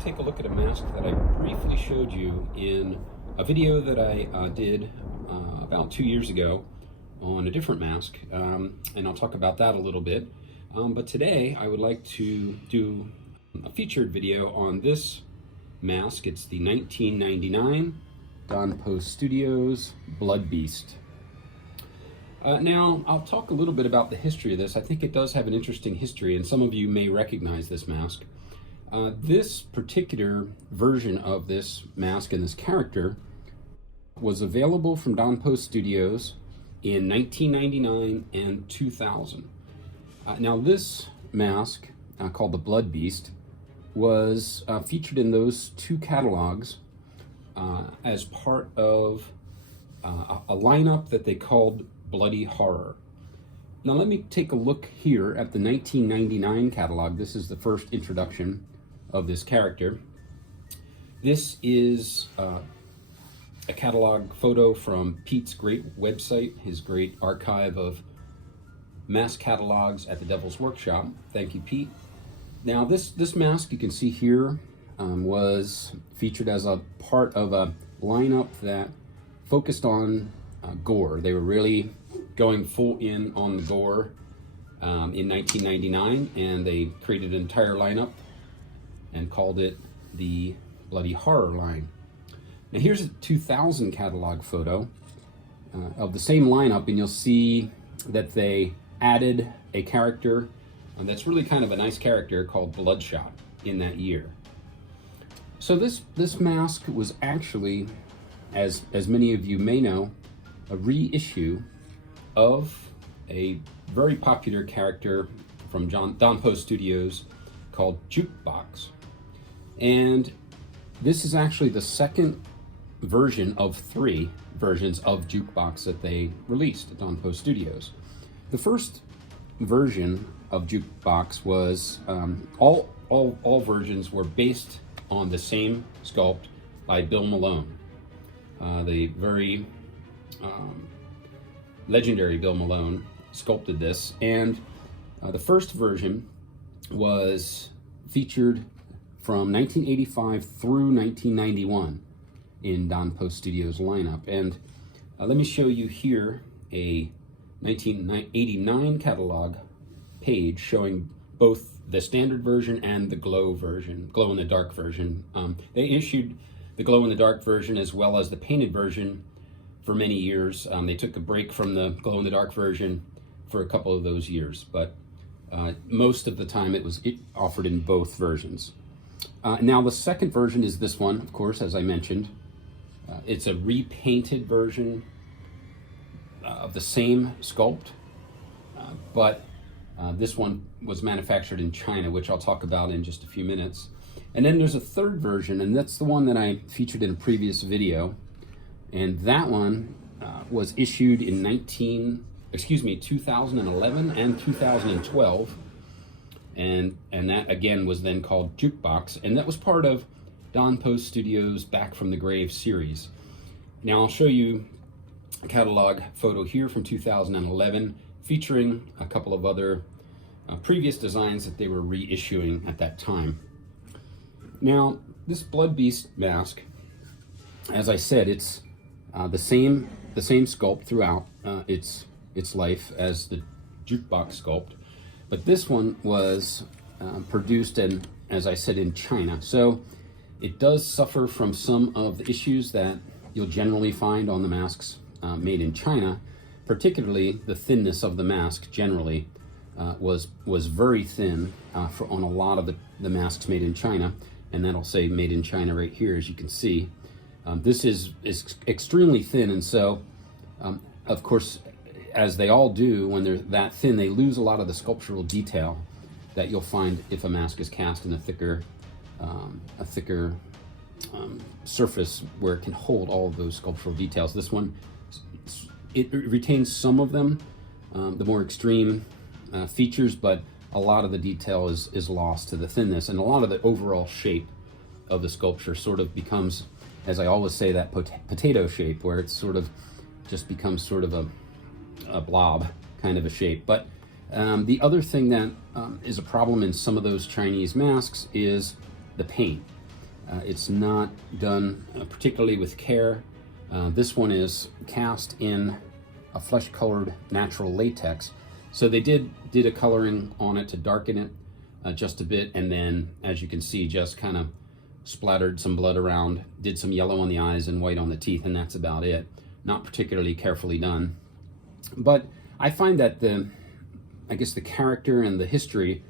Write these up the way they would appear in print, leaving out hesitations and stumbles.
take a look at a mask that I briefly showed you in a video that I did about 2 years ago on a different mask, and I'll talk about that a little bit. But today I would like to do a featured video on this mask. It's the 1999 Don Post Studios Blood Beast. Now, I'll talk a little bit about the history of this. I think it does have an interesting history, and some of you may recognize this mask. This particular version of this mask and this character was available from Don Post Studios in 1999 and 2000. Now, this mask, called the Blood Beast, was featured in those two catalogs as part of a lineup that they called Bloody Horror. Now let me take a look here at the 1999 catalog. This is the first introduction of this character. This is a catalog photo from Pete's great website, his great archive of mask catalogs at the Devil's Workshop. Thank you, Pete. Now this mask you can see here was featured as a part of a lineup that focused on gore. They were really going full in on the gore in 1999, and they created an entire lineup and called it the Bloody Horror line. Now here's a 2000 catalog photo of the same lineup, and you'll see that they added a character that's really kind of a nice character called Bloodshot in that year. So this mask was actually, as many of you may know, a reissue of a very popular character from Don Post Studios called Jukebox. And this is actually the second version of 3 versions of Jukebox that they released at Don Post Studios. The first version of Jukebox was, all versions were based on the same sculpt by Bill Malone. The very legendary Bill Malone sculpted this, and the first version was featured from 1985 through 1991 in Don Post Studios lineup. And let me show you here a 1989 catalog page showing both the standard version and the glow in the dark version. They issued the glow in the dark version as well as the painted version for many years. They took a break from the glow in the dark version for a couple of those years, but most of the time it was offered in both versions. Now the second version is this one, of course, as I mentioned. It's a repainted version of the same sculpt, but this one was manufactured in China, which I'll talk about in just a few minutes. And then there's a third version, and that's the one that I featured in a previous video. And that one was issued in 2011 and 2012. And that again was then called Jukebox, and that was part of Don Post Studios' Back from the Grave series. Now I'll show you a catalog photo here from 2011 featuring a couple of other previous designs that they were reissuing at that time. Now this Blood Beast mask, as I said, it's the same sculpt throughout its life as the Jukebox sculpt, but this one was produced in, as I said, in China. So it does suffer from some of the issues that you'll generally find on the masks made in China. Particularly the thinness of the mask generally was very thin on a lot of the masks made in China, and that'll say made in China right here, as you can see. This is extremely thin, and so of course, as they all do when they're that thin, they lose a lot of the sculptural detail that you'll find if a mask is cast in a thicker surface where it can hold all of those sculptural details. This one, it retains some of them, the more extreme features, but a lot of the detail is lost to the thinness, and a lot of the overall shape of the sculpture sort of becomes, as I always say, that potato shape, where it sort of just becomes sort of a blob kind of a shape. But the other thing that is a problem in some of those Chinese masks is the paint. It's not done particularly with care. This one is cast in a flesh-colored natural latex. So they did a coloring on it to darken it just a bit, and then, as you can see, just kind of splattered some blood around, did some yellow on the eyes and white on the teeth, and that's about it. Not particularly carefully done. But I find that I guess the character and the history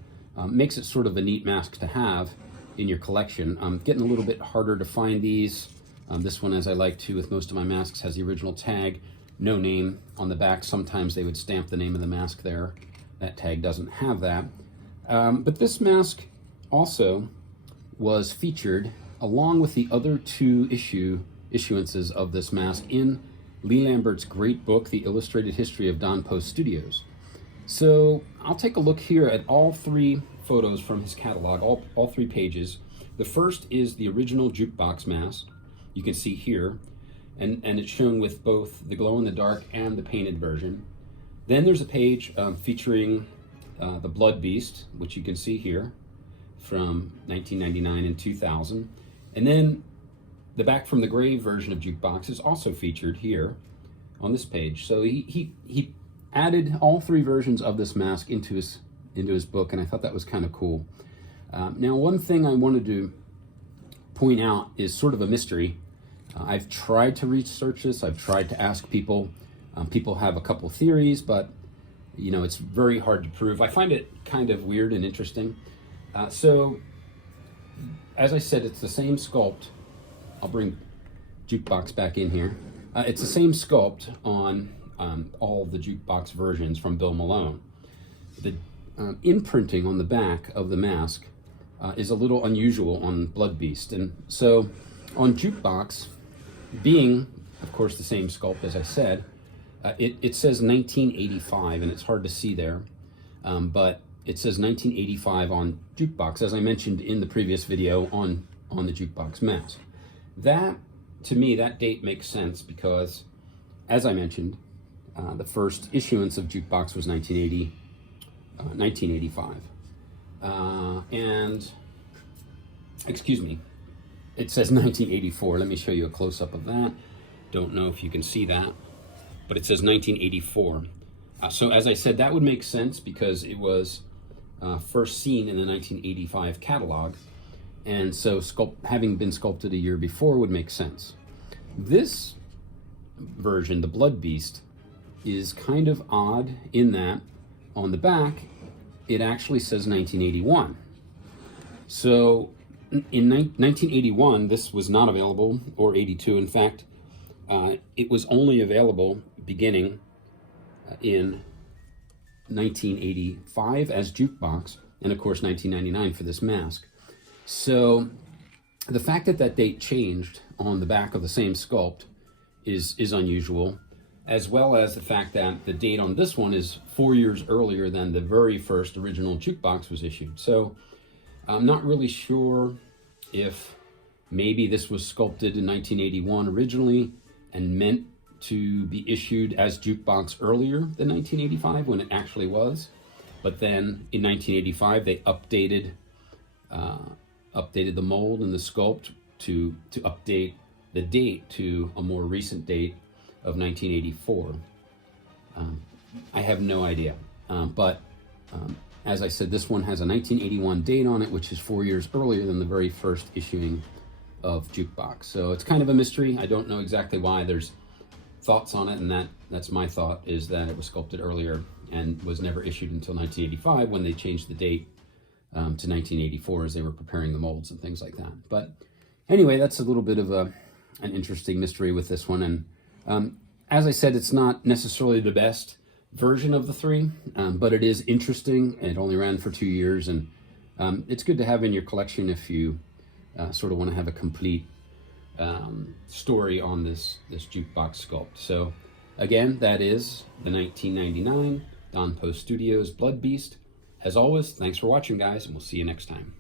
makes it sort of a neat mask to have in your collection. Getting a little bit harder to find these. This one, as I like to with most of my masks, has the original tag, no name on the back. Sometimes they would stamp the name of the mask there. That tag doesn't have that. But this mask also was featured along with the other two issuances of this mask in Lee Lambert's great book, The Illustrated History of Don Post Studios. So I'll take a look here at all three photos from his catalog, all 3 pages. The first is the original jukebox mask. You can see here, and it's shown with both the glow-in-the-dark and the painted version. Then there's a page featuring the Blood Beast, which you can see here from 1999 and 2000. And then the Back from the Grave version of Jukebox is also featured here on this page. So he added all 3 versions of this mask into his book, and I thought that was kind of cool. Now, one thing I wanted to point out is sort of a mystery. I've tried to research this. I've tried to ask people. People have a couple theories, but you know, it's very hard to prove. I find it kind of weird and interesting. So, as I said, it's the same sculpt. I'll bring Jukebox back in here. It's the same sculpt on all the Jukebox versions from Bill Malone. The imprinting on the back of the mask is a little unusual on Blood Beast. And so on Jukebox, being, of course, the same sculpt as I said, it says 1985, and it's hard to see there, but it says 1985 on Jukebox, as I mentioned in the previous video on the Jukebox mask. That, to me, that date makes sense because, as I mentioned, the first issuance of Jukebox was 1985. And, excuse me, it says 1984. Let me show you a close-up of that. Don't know if you can see that, but it says 1984. So as I said, that would make sense because it was first seen in the 1985 catalog. And so having been sculpted a year before would make sense. This version, the Blood Beast, is kind of odd in that on the back, it actually says 1981. So in 1981, this was not available, or 82. In fact, it was only available beginning in 1985 as Jukebox, and of course 1999 for this mask. So the fact that that date changed on the back of the same sculpt is unusual, as well as the fact that the date on this one is 4 years earlier than the very first original Jukebox was issued. So I'm not really sure if maybe this was sculpted in 1981 originally and meant to be issued as Jukebox earlier than 1985 when it actually was. But then in 1985 they updated the mold and the sculpt to update the date to a more recent date of 1984. I have no idea, but as I said, this one has a 1981 date on it, which is 4 years earlier than the very first issuing of Jukebox. So it's kind of a mystery. I don't know exactly why. There's thoughts on it, and that's my thought, is that it was sculpted earlier and was never issued until 1985 when they changed the date to 1984 as they were preparing the molds and things like that. But anyway, that's a little bit of an interesting mystery with this one. And as I said, it's not necessarily the best version of the 3, but it is interesting. It only ran for 2 years, and it's good to have in your collection if you sort of want to have a complete story on this Jukebox sculpt. So again, that is the 1999 Don Post Studios Blood Beast. As always, thanks for watching, guys, and we'll see you next time.